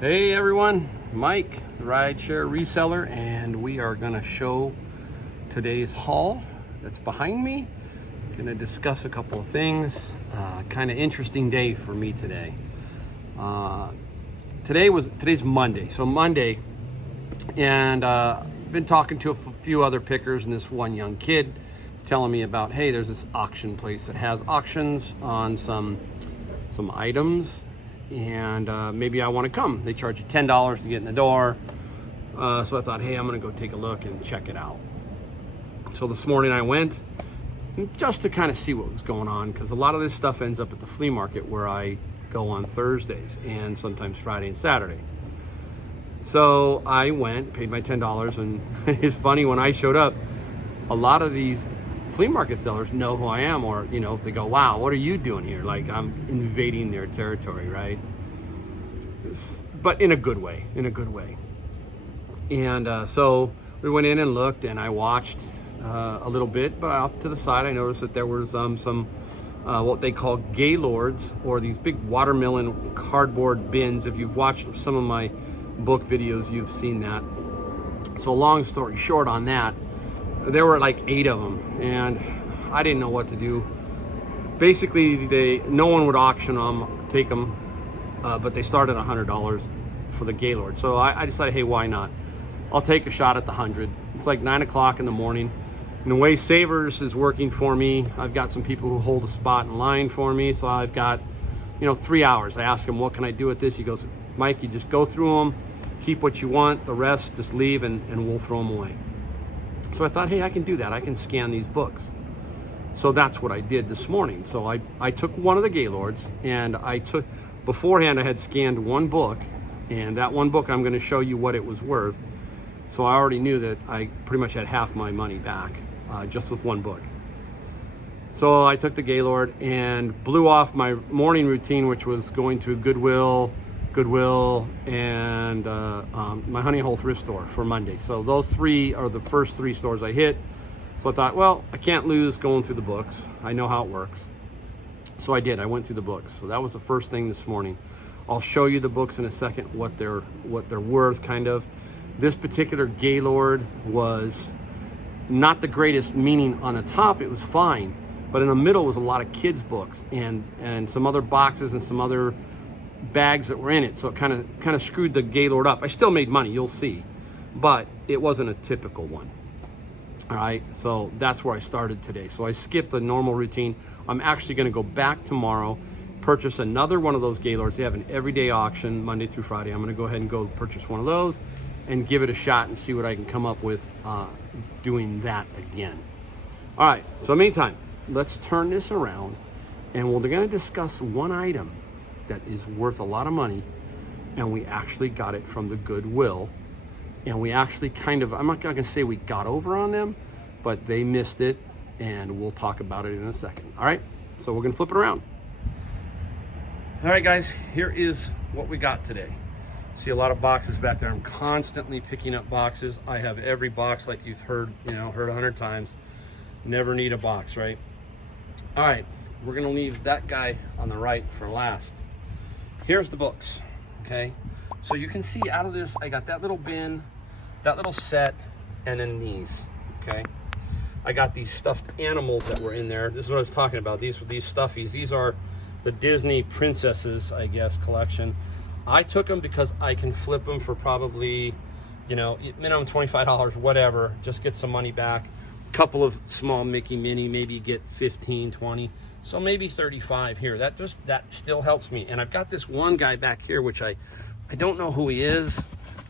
Hey everyone, Mike, the rideshare reseller, and we are going to show today's haul that's behind me. Going to discuss a couple of things. Kind of interesting day for me today. Today's Monday, so Monday, and been talking to a few other pickers, and this one young kid is telling me about, hey, there's this auction place that has auctions on some items. And maybe I want to come. They charge you $10 to get in the door. So I thought, hey, I'm going to go take a look and check it out. So this morning I went just to kind of see what was going on, because a lot of this stuff ends up at the flea market where I go on Thursdays and sometimes Friday and Saturday. So I went, paid my $10, and it's funny, when I showed up, a lot of these flea market sellers know who I am, or they go, wow, what are you doing here? Like, I'm invading their territory, right? But in a good way. And so we went in and looked, and I watched a little bit, but off to the side I noticed that there was some what they call gaylords, or these big watermelon cardboard bins. If you've watched some of my book videos, you've seen that. So long story short on that, there were like 8 of them, and I didn't know what to do. Basically, no one would auction them, take them, but they started at $100 for the Gaylord. So I decided, hey, why not? I'll take a shot at the 100. It's like 9 o'clock in the morning. And the way Savers is working for me, I've got some people who hold a spot in line for me. So I've got, 3 hours. I ask him, what can I do with this? He goes, Mike, you just go through them, keep what you want, the rest just leave, and we'll throw them away. So I thought, hey, I can do that. I can scan these books. So that's what I did this morning. So I took one of the Gaylords, and beforehand I had scanned one book, and that one book I'm going to show you what it was worth. So I already knew that I pretty much had half my money back just with one book. So I took the Gaylord and blew off my morning routine, which was going to Goodwill, and my Honey Hole thrift store for Monday. So those 3 are the first 3 stores I hit. So I thought, well, I can't lose going through the books. I know how it works. So I did. I went through the books. So that was the first thing this morning. I'll show you the books in a second, what they're worth, kind of. This particular Gaylord was not the greatest, meaning on the top it was fine, but in the middle was a lot of kids' books and some other boxes and some other bags that were in it. So it kind of screwed the Gaylord up. I still made money, you'll see, but it wasn't a typical one. All right, so that's where I started today. So I skipped the normal routine. I'm actually going to go back tomorrow, purchase another one of those Gaylords. They have an everyday auction Monday through Friday. I'm going to go ahead and go purchase one of those and give it a shot and see what I can come up with doing that again. All right, so meantime, let's turn this around, and we're going to discuss one item that is worth a lot of money, and we actually got it from the Goodwill, and we actually I'm not going to say we got over on them, but they missed it, and we'll talk about it in a second. All right, so we're going to flip it around. All right, guys, here is what we got today. See a lot of boxes back there. I'm constantly picking up boxes. I have every box, like you've heard 100 times. Never need a box, right? All right, we're going to leave that guy on the right for last. Here's the books, okay? So you can see out of this, I got that little bin, that little set, and then these, okay? I got these stuffed animals that were in there. This is what I was talking about, these stuffies. These are the Disney Princesses, I guess, collection. I took them because I can flip them for probably, minimum $25, whatever, just get some money back. Couple of small Mickey Mini, maybe get 15, 20. So maybe 35 here. That still helps me. And I've got this one guy back here, which I don't know who he is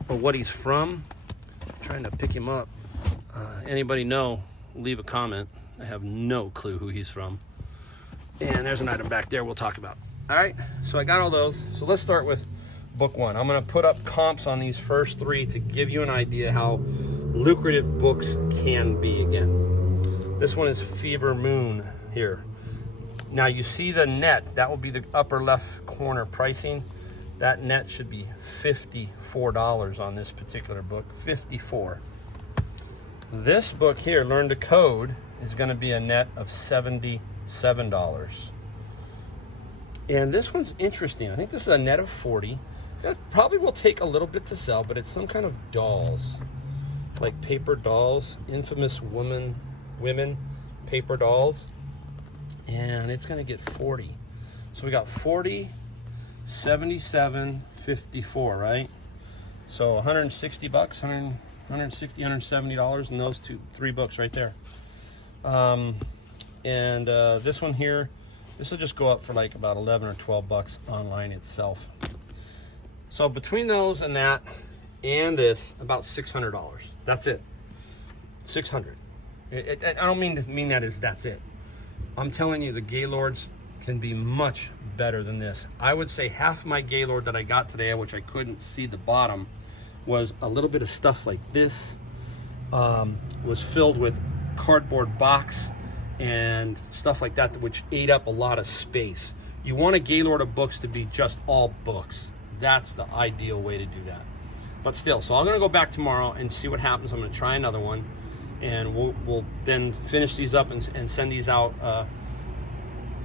or what he's from. I'm trying to pick him up. Anybody know? Leave a comment. I have no clue who he's from. And there's an item back there we'll talk about. All right, so I got all those. So let's start with book 1. I'm gonna put up comps on these first 3 to give you an idea how lucrative books can be again. This one is Fever Moon here. Now you see the net, that will be the upper left corner pricing. That net should be $54 on this particular book, $54. This book here, Learn to Code, is gonna be a net of $77. And this one's interesting. I think this is a net of 40. That probably will take a little bit to sell, but it's some kind of dolls, like paper dolls, infamous women paper dolls, and it's gonna get 40. So we got 40, 77, 54, right? So 160 bucks, 160, $170 in those three books right there. This one here, this will just go up for like about 11 or 12 bucks online itself. So between those and that and this, about $600. That's it. 600. I don't mean that as that's it. I'm telling you, the Gaylords can be much better than this. I would say half my Gaylord that I got today, which I couldn't see the bottom, was a little bit of stuff like this. Was filled with cardboard box and stuff like that, which ate up a lot of space. You want a Gaylord of books to be just all books. That's the ideal way to do that. But still, so I'm gonna go back tomorrow and see what happens. I'm gonna try another one, and we'll then finish these up and send these out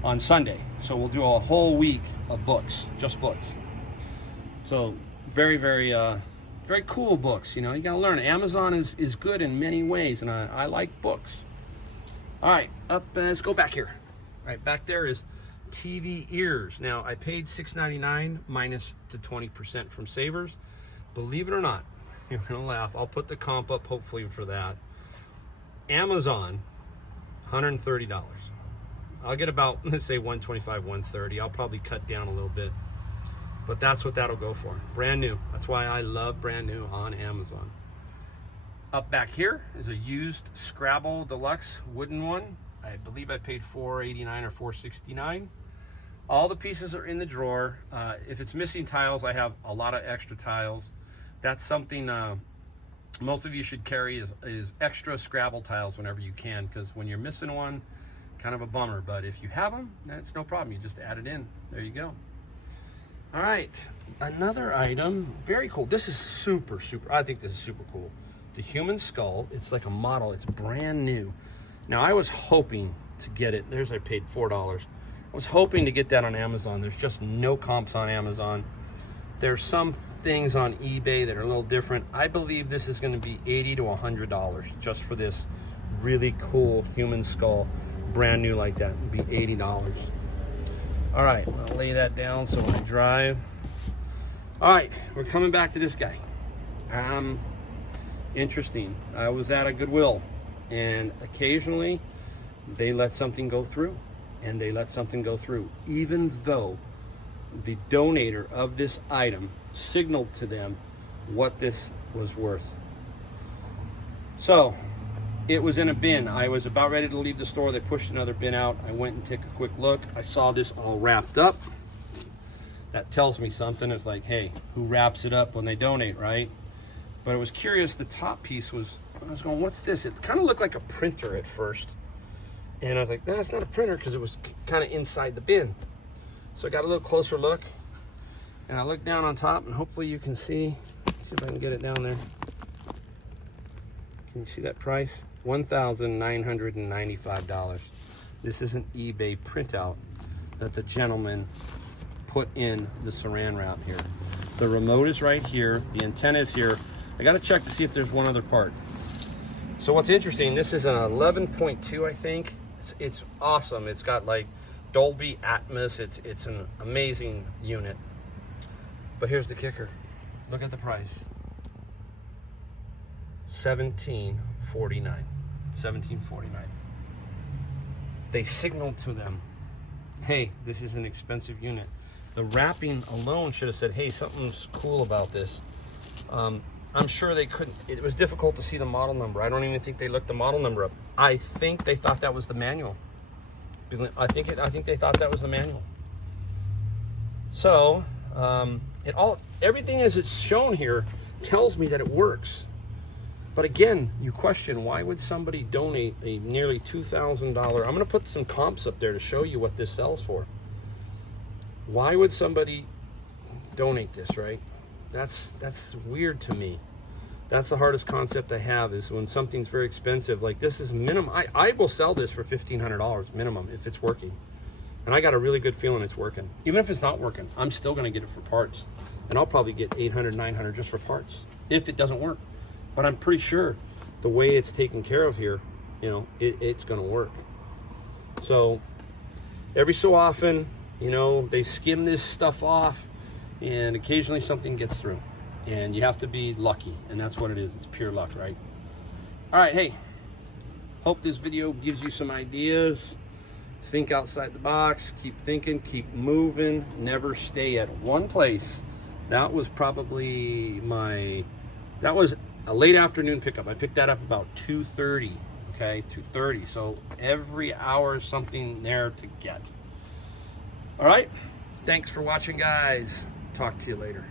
on Sunday. So we'll do a whole week of books, just books. So very, very, very cool books. You know, you gotta learn. Amazon is good in many ways, and I like books. All right, let's go back here. All right, back there is TV ears. Now, I paid $6.99 minus the 20% from Savers. Believe it or not, you're gonna laugh. I'll put the comp up hopefully for that. Amazon, $130. I'll get about, let's say, $125, $130. I'll probably cut down a little bit, but that's what that'll go for. Brand new. That's why I love brand new on Amazon. Up back here is a used Scrabble Deluxe wooden one. I believe I paid $4.89 or $4.69. All the pieces are in the drawer. If it's missing tiles, I have a lot of extra tiles. That's something most of you should carry is extra Scrabble tiles whenever you can, because when you're missing one, kind of a bummer. But if you have them, that's no problem. You just add it in. There you go. All right, another item, very cool. This is super, I think this is super cool. The human skull, it's like a model, it's brand new. Now I was hoping to get it, I paid $4. I was hoping to get that on Amazon. There's just no comps on Amazon. There's some things on eBay that are a little different. I believe this is gonna be $80 to $100 just for this really cool human skull, brand new like that. It'd be $80. All right, I'll lay that down so when I drive. All right, we're coming back to this guy. Interesting. I was at a Goodwill, and occasionally they let something go through, and they let something go through, even though the donator of this item signaled to them what this was worth. So it was in a bin. I was about ready to leave the store. They pushed another bin out. I went and took a quick look. I saw this all wrapped up. That tells me something. It's like, hey, who wraps it up when they donate, right? But I was curious. The top piece was, I was going, what's this? It kind of looked like a printer at first. And I was like, no, it's not a printer, because it was kind of inside the bin. So I got a little closer look, and I looked down on top, and hopefully you can see if I can get it down there. Can you see that price? $1,995. This is an eBay printout that the gentleman put in the saran wrap here. The remote is right here. The antenna is here. I got to check to see if there's one other part. So what's interesting, this is an 11.2, I think. It's awesome. It's got like Dolby Atmos. It's an amazing unit. But here's the kicker. Look at the price. $17.49. $17.49. They signaled to them, hey, this is an expensive unit. The wrapping alone should have said, hey, something's cool about this. I'm sure they couldn't. It was difficult to see the model number. I don't even think they looked the model number up. I think they thought that was the manual. I think they thought that was the manual. So everything as it's shown here tells me that it works. But again, you question, why would somebody donate a nearly $2,000? I'm going to put some comps up there to show you what this sells for. Why would somebody donate this, right? That's weird to me. That's the hardest concept I have, is when something's very expensive. Like this is minimum. I will sell this for $1,500 minimum if it's working. And I got a really good feeling it's working. Even if it's not working, I'm still gonna get it for parts. And I'll probably get 800, 900 just for parts if it doesn't work. But I'm pretty sure the way it's taken care of here, you know, it's gonna work. So every so often, you know, they skim this stuff off and occasionally something gets through. And you have to be lucky, and that's what it is. It's pure luck, right? All right, hey, hope this video gives you some ideas. Think outside the box, keep thinking, keep moving, never stay at one place. That was probably that was a late afternoon pickup. I picked that up about 2:30, okay, 2:30. So every hour something there to get. All right, thanks for watching, guys. Talk to you later.